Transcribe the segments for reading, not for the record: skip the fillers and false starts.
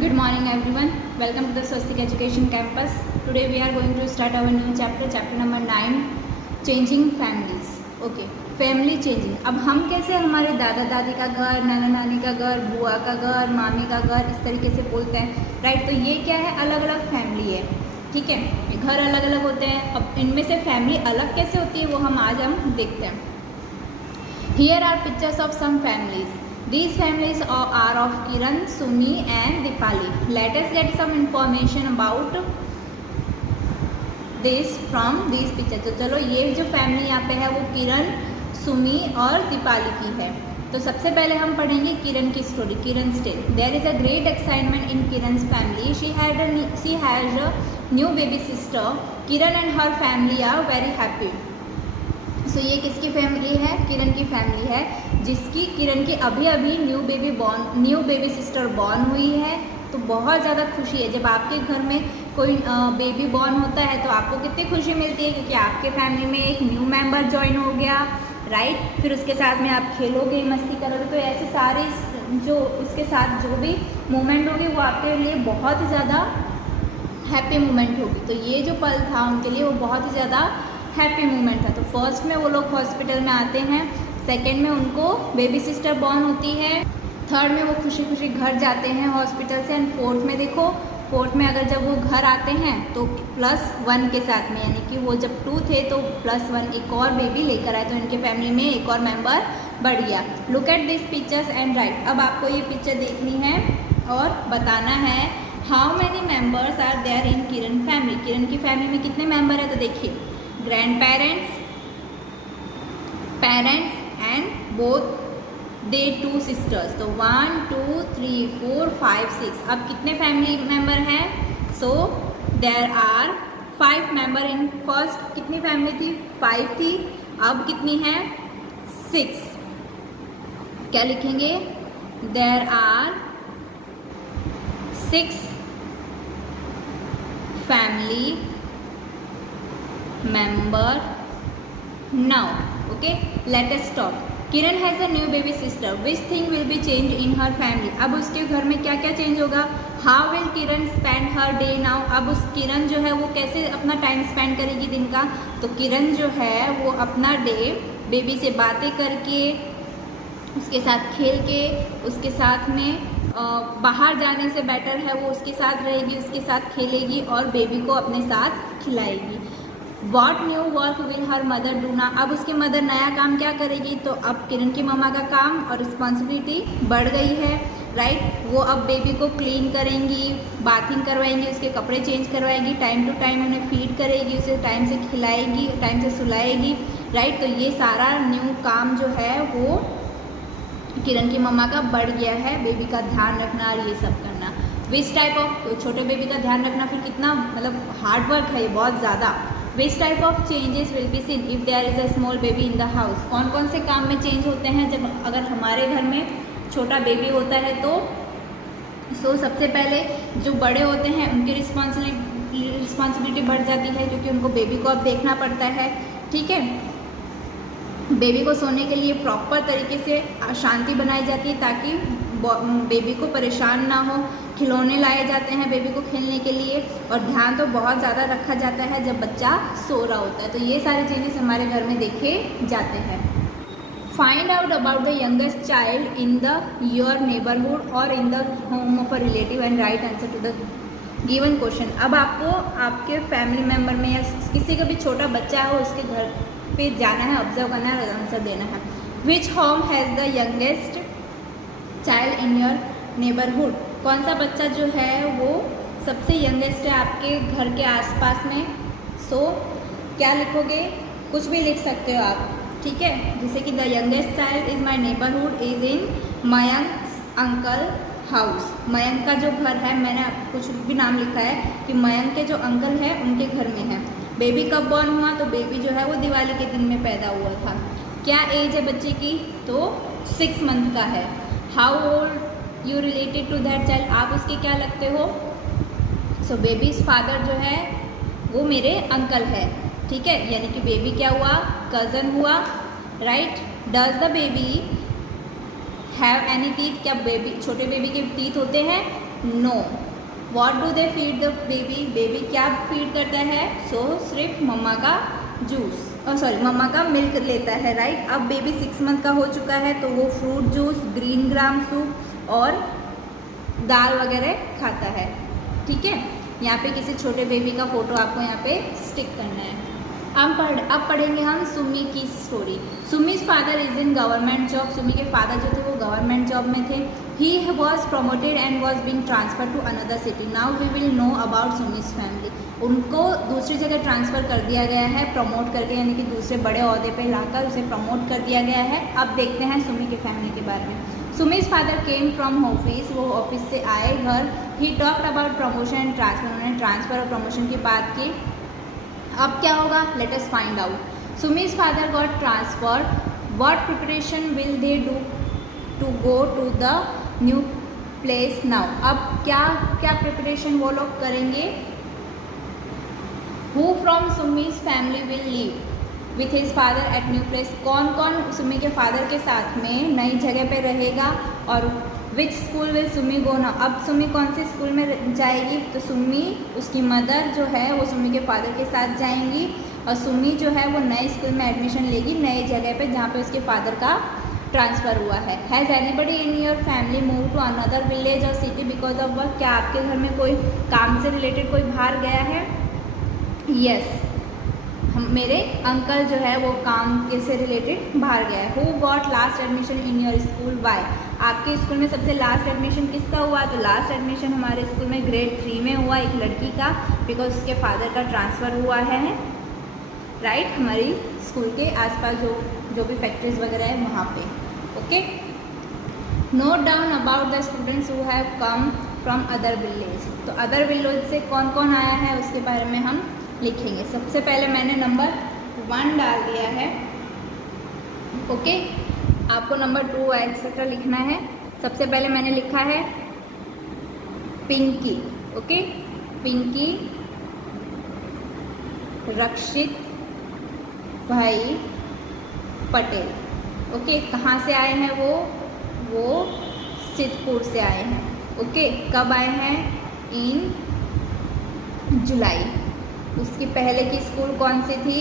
Good morning everyone. Welcome to the Swastik Education Campus. Today we are going to start our new chapter number 9, Changing Families. Okay, family changing. अब हम कैसे हमारे दादा दादी का घर, नाना नानी का घर, बुआ का घर, मामी का घर इस तरीके से बोलते हैं, राइट. तो ये क्या है, अलग अलग फैमिली है, ठीक है. घर अलग अलग होते हैं. अब इनमें से फैमिली अलग कैसे होती है वो हम देखते हैं. Here are pictures of some families. These families are of Kiran, Sumi and Dipali. Let us get some information about this from these pictures. तो चलो ये जो फैमिली यहाँ पे है वो किरण, सुमी और दीपाली की है. तो सबसे पहले हम पढ़ेंगे किरण की स्टोरी. किरण स्टेल, there is a great excitement in Kiran's family. She has a new baby sister. Kiran and her family are very happy. So ये किसकी फैमिली है? किरण की फैमिली है, जिसकी किरण की अभी अभी न्यू बेबी सिस्टर बॉर्न हुई है. तो बहुत ज़्यादा खुशी है. जब आपके घर में कोई बेबी बॉर्न होता है तो आपको कितनी खुशी मिलती है, क्योंकि आपके फैमिली में एक न्यू मेंबर ज्वाइन हो गया, राइट. फिर उसके साथ में आप खेलोगे, मस्ती करोगे. तो ऐसे सारे जो उसके साथ जो भी मोमेंट होगी वो आपके लिए बहुत ही ज़्यादा हैप्पी मोमेंट होगी. तो ये जो पल था उनके लिए वो बहुत ही ज़्यादा हैप्पी मोमेंट था. तो फर्स्ट में वो लोग हॉस्पिटल में आते हैं, सेकेंड में उनको बेबी सिस्टर बॉर्न होती है, थर्ड में वो खुशी खुशी घर जाते हैं हॉस्पिटल से, एंड फोर्थ में देखो, फोर्थ में अगर जब वो घर आते हैं तो +1 के साथ में, यानी कि वो जब 2 थे तो +1 एक और बेबी लेकर आए. तो इनके फैमिली में एक और मेंबर बढ़ गया. Look at this pictures and write. अब आपको ये पिक्चर देखनी है और बताना है how many members are there in Kiran family. Kiran की फैमिली में कितने मेंबर है? तो देखिए, grandparents, parents and both they 2 sisters. तो 1 2 3 4 5 6. अब कितने फैमिली मेंबर हैं? So there are 5 member in first. कितनी फैमिली थी? 5 थी. अब कितनी है? 6. क्या लिखेंगे? There are 6 family member now. Okay, let us stop. Kiran has a new baby sister. Which thing will be changed in her family? अब उसके घर में क्या क्या चेंज होगा? How will Kiran spend her day now? अब उस किरण जो है वो कैसे अपना टाइम स्पेंड करेगी दिन का? तो किरण जो है वो अपना डे बेबी से बातें करके, उसके साथ खेल के, उसके साथ में बाहर जाने से बेटर है वो उसके साथ रहेगी, उसके साथ खेलेगी और बेबी को अपने साथ खिलाएगी. What new work will her mother do now? अब उसकी मदर नया काम क्या करेगी? तो अब किरण की मम्मा का काम और रिस्पॉन्सिबिलिटी बढ़ गई है, राइट. वो अब बेबी को क्लीन करेंगी, बाथिंग करवाएंगी, उसके कपड़े चेंज करवाएंगी, टाइम टू टाइम उन्हें फीड करेगी, उसे टाइम से खिलाएगी, टाइम से सुलाएगी, राइट. तो ये सारा न्यू काम जो है वो किरण की मम्मा का बढ़ गया है. बेबी का ध्यान रखना और ये सब करना. विच टाइप ऑफ, छोटे बेबी का ध्यान रखना फिर कितना मतलब हार्ड वर्क है ये, बहुत ज़्यादा. Which type of changes will be seen if there is a small baby in the house. कौन कौन से काम में चेंज होते हैं जब अगर हमारे घर में छोटा बेबी होता है? तो सबसे पहले जो बड़े होते हैं उनकी रिस्पॉन्सिबिलिटी बढ़ जाती है, क्योंकि उनको बेबी को अब देखना पड़ता है, ठीक है. बेबी को सोने के लिए प्रॉपर तरीके से शांति बनाई जाती है ताकि बेबी को परेशान ना हो. खिलौने लाए जाते हैं बेबी को खेलने के लिए, और ध्यान तो बहुत ज़्यादा रखा जाता है जब बच्चा सो रहा होता है. तो ये सारे चेंजेस हमारे घर में देखे जाते हैं. Find out about the youngest child in the your neighbourhood और in the home of a relative and write answer to the given question. अब आपको आपके फैमिली मेम्बर में या किसी का भी छोटा बच्चा हो उसके घर पे जाना है, ऑब्जर्व करना है और आंसर देना है. Which home has the youngest child in your neighbourhood. कौन सा बच्चा जो है वो सबसे यंगेस्ट है आपके घर के आसपास में? सो क्या लिखोगे? कुछ भी लिख सकते हो आप, ठीक है. जैसे कि the youngest child is my neighbourhood is in Mayank uncle house. Mayank का जो घर है, मैंने कुछ भी नाम लिखा है कि मयंक के जो अंकल है उनके घर में है. बेबी कब बॉर्न हुआ? तो बेबी जो है वो दिवाली के दिन में पैदा हुआ था. क्या एज है बच्चे की? तो 6 मंथ का है. How old you related to that child. आप उसके क्या लगते हो? सो बेबीज फादर जो है वो मेरे अंकल है, ठीक है. यानी कि बेबी क्या हुआ? कज़न हुआ, right. Does the baby have any teeth. क्या बेबी छोटे बेबी के टीथ होते हैं? No. What do they feed the baby, baby क्या फीड करता है? सो सिर्फ मम्मा का जूस, मम्मा का मिल्क लेता है, राइट। अब बेबी 6 मंथ का हो चुका है तो वो fruit juice, green gram soup और दाल वगैरह खाता है, ठीक है। यहाँ पे किसी छोटे बेबी का फोटो आपको यहाँ पे स्टिक करना है। अब पढ़ेंगे हम सुमी की story. Sumi's father is in government job. Sumi के फादर जो थे वो गवर्नमेंट जॉब में थे। He was promoted and was being transfer to another city. Now we will know about Sumi's family. उनको दूसरी जगह ट्रांसफ़र कर दिया गया है, प्रमोट करके, यानी कि दूसरे बड़े ओहदे पे लाकर उसे प्रमोट कर दिया गया है। अब देखते हैं सुमी के फैमिली के बारे में। Sumi's father came from office, वो ऑफिस से आए घर। He talked about promotion and transfer, उन्होंने ट्रांसफ़र और प्रमोशन की बात की। अब क्या होगा, let us find out. Sumi's father got transfer. What preparation will they do to go to the new place now. अब क्या क्या प्रिपरेशन वो लोग करेंगे। Who from Sumi's family will live with his father at new place? कौन कौन सुमी के father के साथ में नई जगह पे रहेगा। और which school will Sumi go now. अब सुमी कौन से स्कूल में जाएगी, तो सुमी, उसकी मदर जो है वो सुमी के फादर के साथ जाएंगी और सुमी जो है वो नए स्कूल में एडमिशन लेगी, नए जगह पे जहाँ पे उसके फादर का ट्रांसफ़र हुआ है। Has anybody in your family move to another village और सिटी बिकॉज ऑफ वर्क। क्या आपके घर में कोई काम से रिलेटेड कोई बाहर गया है। यस, मेरे अंकल जो है वो काम के से रिलेटेड बाहर गया है। Who got last admission in your school, why. आपके स्कूल में सबसे लास्ट एडमिशन किसका हुआ, तो लास्ट एडमिशन हमारे स्कूल में ग्रेड 3 में हुआ एक लड़की का, बिकॉज उसके फादर का ट्रांसफ़र हुआ है, राइट। हमारी स्कूल के आसपास जो भी फैक्ट्रीज वगैरह है वहाँ पे, okay. Note down about the students who have come from other village. तो अदर विलेज से कौन कौन आया है उसके बारे में हम लिखेंगे। सबसे पहले मैंने नंबर 1 डाल दिया है, ओके। आपको नंबर 2 एक्सेट्रा लिखना है। सबसे पहले मैंने लिखा है पिंकी, ओके। पिंकी, रक्षित भाई पटेल, ओके। कहाँ से आए हैं वो सिद्धपुर से आए हैं, ओके। कब आए हैं, इन जुलाई। उसकी पहले की स्कूल कौन सी थी,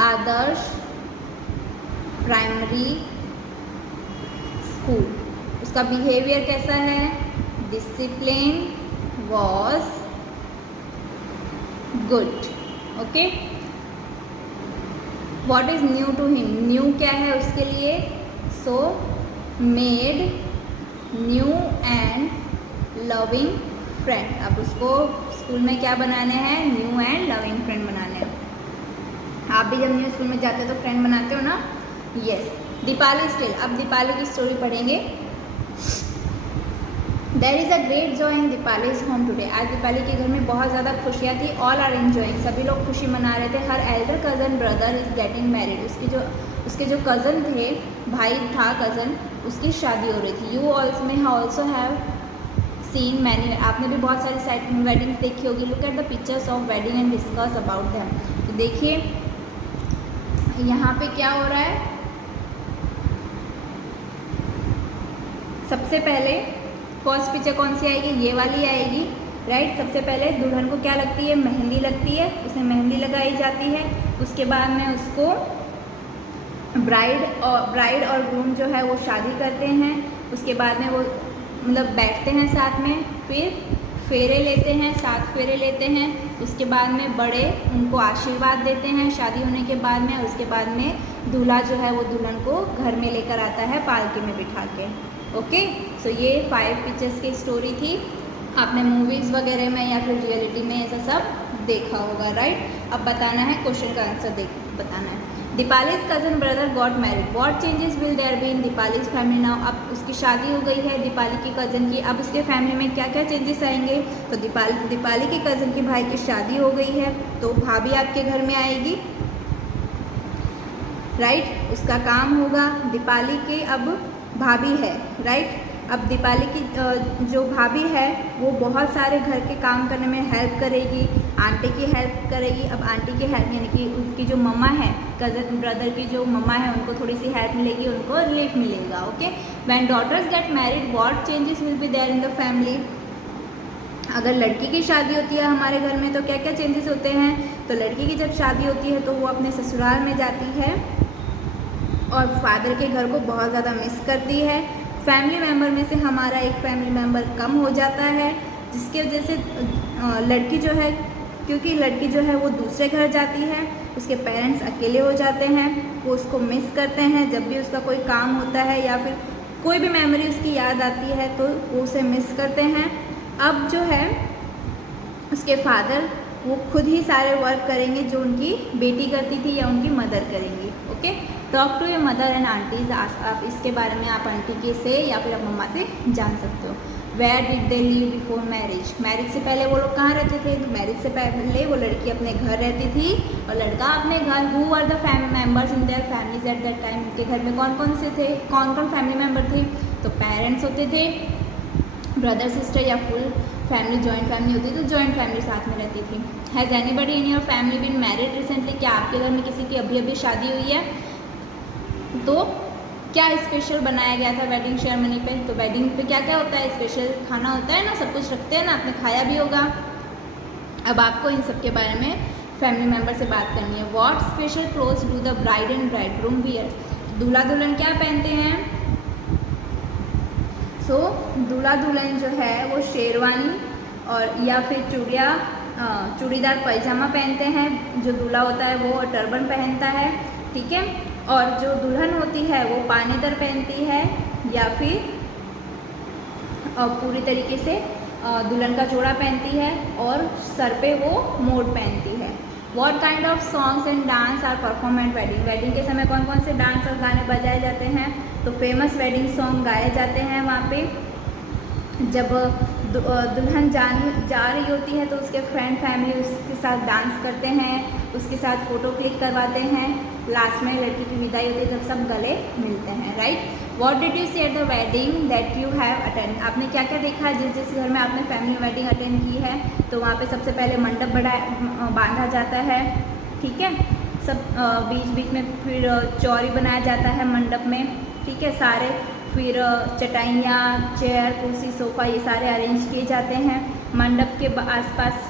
आदर्श प्राइमरी स्कूल। उसका बिहेवियर कैसा है, discipline was good, okay. What is new to him, new क्या है उसके लिए, so made new and loving friend. अब उसको स्कूल में क्या बनाने हैं, न्यू एंड लविंग फ्रेंड बनाने हैं। आप भी जब न्यू स्कूल में जाते हो तो फ्रेंड बनाते हो ना, यस। दीपाली स्टिल, अब दीपाली की स्टोरी पढ़ेंगे। There is a great joy in Deepali's home today. आज दीपाली के घर में बहुत ज़्यादा खुशियाँ थी। ऑल आर एंजॉइंग, सभी लोग खुशी मना रहे थे। हर Elder cousin brother is getting married. उसके जो कज़न थे, भाई था कज़न, उसकी शादी हो रही थी। You also have seen many, आपने भी बहुत सारी वेडिंग्स देखी होगी। Look at the pictures of wedding and discuss about them. तो देखिए यहाँ पे क्या हो रहा है। सबसे पहले फर्स्ट पिक्चर कौन सी आएगी, ये वाली आएगी, राइट। सबसे पहले दुल्हन को क्या लगती है, मेहंदी लगती है, उसे मेहंदी लगाई जाती है। उसके बाद में उसको ब्राइड और ग्रूम जो है वो शादी करते हैं। उसके बाद में वो मतलब बैठते हैं साथ में, फिर फेरे लेते हैं, 7 फेरे लेते हैं। उसके बाद में बड़े उनको आशीर्वाद देते हैं शादी होने के बाद में। उसके बाद में दूल्हा जो है वो दुल्हन को घर में लेकर आता है पालकी में बिठा के, ओके। सो ये 5 पिक्चर्स की स्टोरी थी। आपने मूवीज़ वगैरह में या फिर रियलिटी में ऐसा सब देखा होगा, राइट। अब बताना है, क्वेश्चन का आंसर बताना है। Deepali's cousin brother got married, what changes will there be in Deepali's family now. अब उसकी शादी हो गई है दीपाली की कज़न की, अब उसके फैमिली में क्या क्या चेंजेस आएंगे। तो दीपाली के कज़न के भाई की शादी हो गई है तो भाभी आपके घर में आएगी, राइट। उसका काम होगा, दीपाली के अब भाभी है, राइट। अब दीपाली की जो भाभी है वो बहुत सारे घर के काम करने में हेल्प करेगी, आंटी की हेल्प करेगी। अब आंटी की हेल्प यानी कि उनकी जो मम्मा है, कज़न ब्रदर की जो मम्मा है, उनको थोड़ी सी हेल्प मिलेगी, उनको रिलीफ मिलेगा। Okay, when daughters get married what changes will be there in the family. अगर लड़की की शादी होती है हमारे घर में तो क्या क्या चेंजेस होते हैं। तो लड़की की जब शादी होती है तो वो अपने ससुराल में जाती है और फादर के घर को बहुत ज़्यादा मिस करती है। फैमिली मेम्बर में से हमारा एक फैमिली मेम्बर कम हो जाता है, जिसकी वजह से लड़की जो है, क्योंकि लड़की जो है वो दूसरे घर जाती है, उसके पेरेंट्स अकेले हो जाते हैं, वो उसको मिस करते हैं। जब भी उसका कोई काम होता है या फिर कोई भी मेमोरी उसकी याद आती है तो वो उसे मिस करते हैं। अब जो है उसके फादर वो खुद ही सारे वर्क करेंगे जो उनकी बेटी करती थी या उनकी मदर करेंगी। Okay, talk to your mother and aunties. आप इसके बारे में आप आंटी के से या फिर आप मम्मा से जान सकते हो। Where did they live before marriage. Marriage से पहले वो लोग कहाँ रहते थे। तो मैरिज से पहले वो लड़की अपने घर रहती थी और लड़का अपने घर। Who are the members in their families at that time. उनके घर में कौन कौन से थे, कौन कौन फैमिली मेम्बर थे। तो पेरेंट्स होते थे, ब्रदर सिस्टर या फुल फैमिली जॉइंट फैमिली होती तो जॉइंट फैमिली साथ में रहती थी। Has anybody in your family been married recently. क्या आपके घर में किसी की अभी अभी शादी हुई है। तो क्या स्पेशल बनाया गया था वेडिंग सेरेमनी पे। तो वेडिंग पे क्या क्या होता है, स्पेशल खाना होता है ना, सब कुछ रखते हैं ना, आपने खाया भी होगा। अब आपको इन सब के बारे में फैमिली मेम्बर से बात करनी है। What special clothes do the bride and bridegroom wear. दूल्हा दुल्हन क्या पहनते हैं। सो दूल्हा दुल्हन जो है वो शेरवानी और या फिर चूड़ीदार पैजामा पहनते हैं। जो दूल्हा होता है वो टर्बन पहनता है, ठीक है। और जो दुल्हन होती है वो पानेतर पहनती है या फिर पूरी तरीके से दुल्हन का जोड़ा पहनती है और सर पे वो मोड़ पहनती है। What kind of songs and dance are performed at wedding। Wedding के समय कौन कौन से डांस और गाने बजाए जाते हैं। तो फेमस वेडिंग सॉन्ग गाए जाते हैं वहाँ पे। जब दुल्हन जा रही होती है तो उसके फ्रेंड फैमिली उसके साथ डांस करते हैं, उसके साथ फ़ोटो क्लिक करवाते हैं। लास्ट में लड़की की विदाई होती है तब सब गले मिलते हैं, right. What did you see at the wedding that you have attend। आपने क्या क्या देखा है जिस जिस घर में आपने फैमिली वेडिंग अटेंड की है। तो वहाँ पे सबसे पहले मंडप बांधा जाता है, ठीक है। सब बीच बीच में फिर चौरी बनाया जाता है मंडप में, ठीक है। सारे फिर चटाइयाँ, चेयर, कुर्सी, सोफ़ा ये सारे अरेंज किए जाते हैं मंडप के आसपास।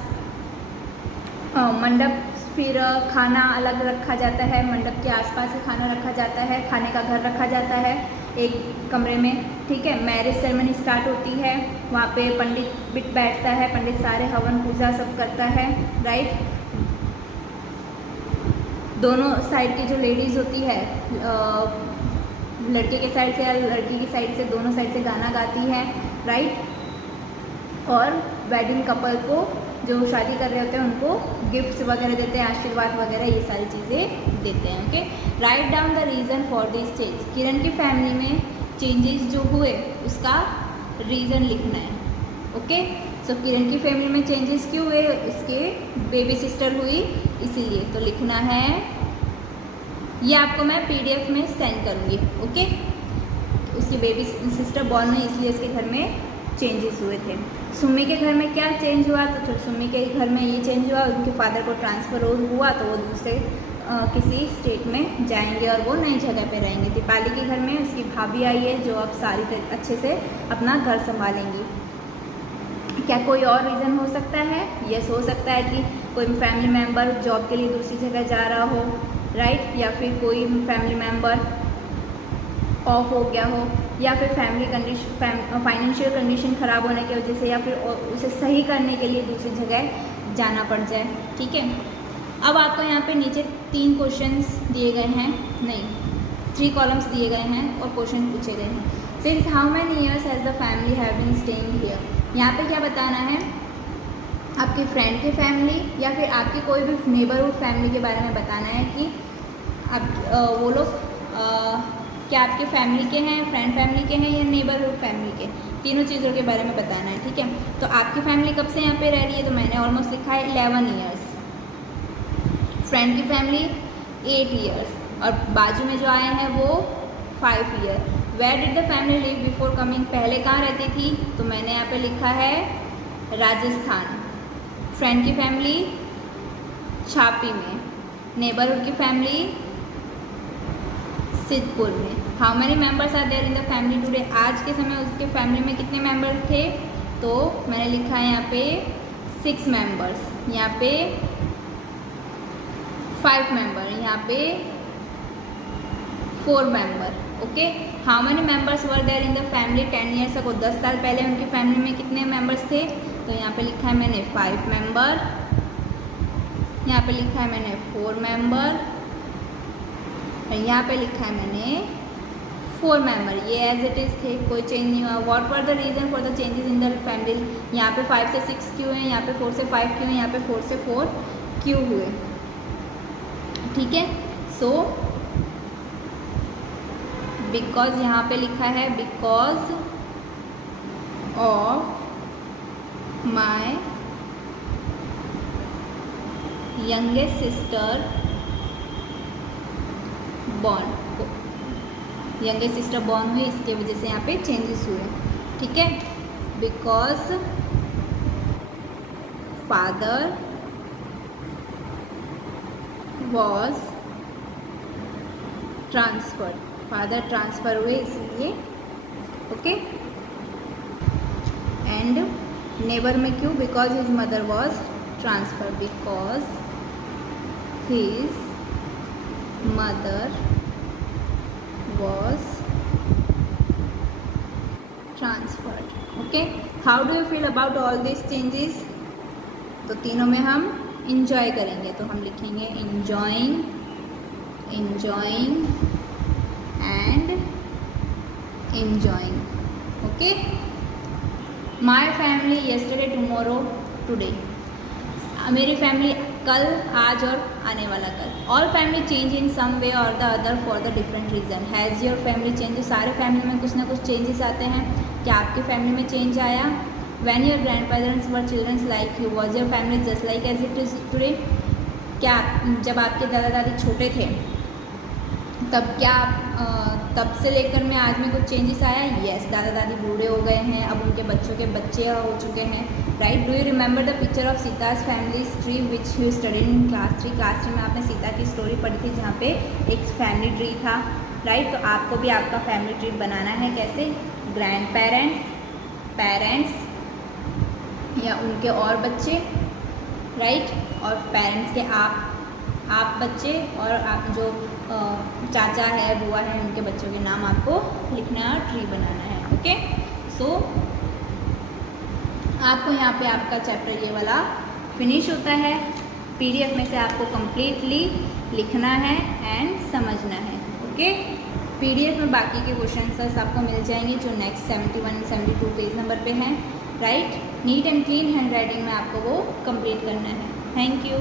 मंडप फिर खाना अलग रखा जाता है, मंडप के आसपास ही खाना रखा जाता है, खाने का घर रखा जाता है एक कमरे में, ठीक है। मैरिज सेरेमनी स्टार्ट होती है, वहाँ पे पंडित बैठता है, पंडित सारे हवन पूजा सब करता है, राइट। दोनों साइड की जो लेडीज़ होती है, लड़के के साइड से या लड़की की साइड से, दोनों साइड से गाना गाती है, राइट। और वेडिंग कपल को जो शादी कर रहे होते हैं उनको गिफ्ट्स वगैरह देते हैं, आशीर्वाद वगैरह ये सारी चीज़ें देते हैं, okay. Write down the reason for this change. Kiran की फैमिली में चेंजेस जो हुए उसका रीज़न लिखना है, ओके। सो किरण की फैमिली में चेंजेस क्यों हुए, उसके बेबी सिस्टर हुई इसीलिए, तो लिखना है। ये आपको मैं PDF में सेंड करूँगी, ओके। उसकी बेबी सिस्टर बॉर्न हुई इसलिए उसके घर में चेंजेस हुए थे। सुम्मी के घर में क्या चेंज हुआ। तो सुम्मी के घर में ये चेंज हुआ, उनके फादर को ट्रांसफ़र हुआ तो वो दूसरे किसी स्टेट में जाएंगे और वो नई जगह पे रहेंगे। दीपाली के घर में उसकी भाभी आई है जो अब सारी अच्छे से अपना घर संभालेंगी। क्या कोई और रीज़न हो सकता है। यस, हो सकता है कि कोई फैमिली मेम्बर जॉब के लिए दूसरी जगह जा रहा हो, राइट। या फिर कोई फैमिली मेम्बर ऑफ हो गया हो, या फिर फाइनेंशियल कंडीशन ख़राब होने की वजह से, या फिर उसे सही करने के लिए दूसरी जगह जाना पड़ जाए, ठीक है। अब आपको यहाँ पे नीचे 3 क्वेश्चंस दिए गए हैं, नहीं 3 कॉलम्स दिए गए हैं और क्वेश्चन पूछे गए हैं। Since how many years has the family have been staying here. यहाँ पे क्या बताना है, आपकी फ्रेंड की फैमिली या फिर आपकी कोई भी नेबरहुड फैमिली के बारे में बताना है कि आप वो लोग क्या आपके फैमिली के हैं, फ्रेंड फैमिली के हैं या नेबरहुड फैमिली के, तीनों चीज़ों के बारे में बताना है, ठीक है। तो आपकी फैमिली कब से यहाँ पे रह रही है, तो मैंने ऑलमोस्ट लिखा है 11 ईयर्स। फ्रेंड की फैमिली 8 ईयर्स और बाजू में जो आए हैं वो 5 year. Where did the family live before coming, पहले कहाँ रहती थी, तो मैंने यहाँ पे लिखा है राजस्थान। फ्रेंड की फैमिली छापी में, नेबरहुड की फैमिली सिद्धपुर में। How many members are there in the family today, आज के समय उसके फैमिली में कितने मेंबर थे, तो मैंने लिखा है यहाँ पे 6 मेंबर्स, यहाँ पे 5 मेंबर, यहाँ पे 4 member. Okay, how many members were there in the family 10 years ago, 10 साल पहले उनकी फैमिली में कितने मेंबर्स थे, तो यहाँ पे लिखा है मैंने 5 मेंबर, यहाँ पे लिखा है मैंने 4 मेंबर, और यहाँ पे लिखा है मैंने 4 मेंबर। ये एज इट इज़ थे, कोई चेंज नहीं हुआ। What were the reason for the changes in the family, यहाँ पे 5 से 6 क्यों है, यहाँ पे 4 से 5 क्यों है, यहाँ पे 4 से 4 क्यों हुए। ठीक है, सो बिकॉज यहाँ पे लिखा है because of my youngest sister born, youngest sister born हुई, इसके वजह से यहाँ पे चेंजेस हुए। ठीक है, because father was transferred, father transfer हुए इसलिए। ओके, एंड नेबर में क्यों, because his mother was transfer, because his mother was transferred. Okay, how do you feel about all these changes, तो तीनों में हम enjoy करेंगे, तो हम लिखेंगे enjoying, enjoying and enjoying. Okay, my family yesterday, tomorrow, today, मेरी फैमिली कल, आज और आने वाला कल। ऑल फैमिली चेंज इन सम वे और the other for the different reason. Has your family change, सारे फैमिली में कुछ ना कुछ चेंजेस आते हैं, क्या आपकी फैमिली में चेंज आया। When your grandparents were childrens like you, was your family just like as it is today, क्या जब आपके दादा दादी छोटे थे तब क्या तब से लेकर में आज में कुछ चेंजेस आया। येस, दादा दादी बूढ़े हो गए हैं, अब उनके बच्चों के बच्चे हो चुके हैं। Right, do you remember the picture of Sita's family tree which you studied in class 3, class 3 में आपने सीता की स्टोरी पढ़ी थी जहाँ पे एक फैमिली ट्री था। राइट, तो आपको भी आपका फैमिली ट्री बनाना है, कैसे, ग्रैंड पेरेंट्स, पेरेंट्स या उनके और बच्चे, राइट, और पेरेंट्स के आप बच्चे, और आप जो चाचा है, बुआ है, उनके बच्चों के नाम आपको लिखना है और ट्री बनाना है। ओके, सो आपको यहाँ पे आपका चैप्टर ये वाला फिनिश होता है। पीडीएफ में से आपको कंप्लीटली लिखना है एंड समझना है। ओके, पीडीएफ में बाकी के क्वेश्चन आपको मिल जाएंगे जो नेक्स्ट 71 एंड 72 पेज नंबर पे हैं। Right, neat and clean hand writing में आपको वो कंप्लीट करना है। Thank you.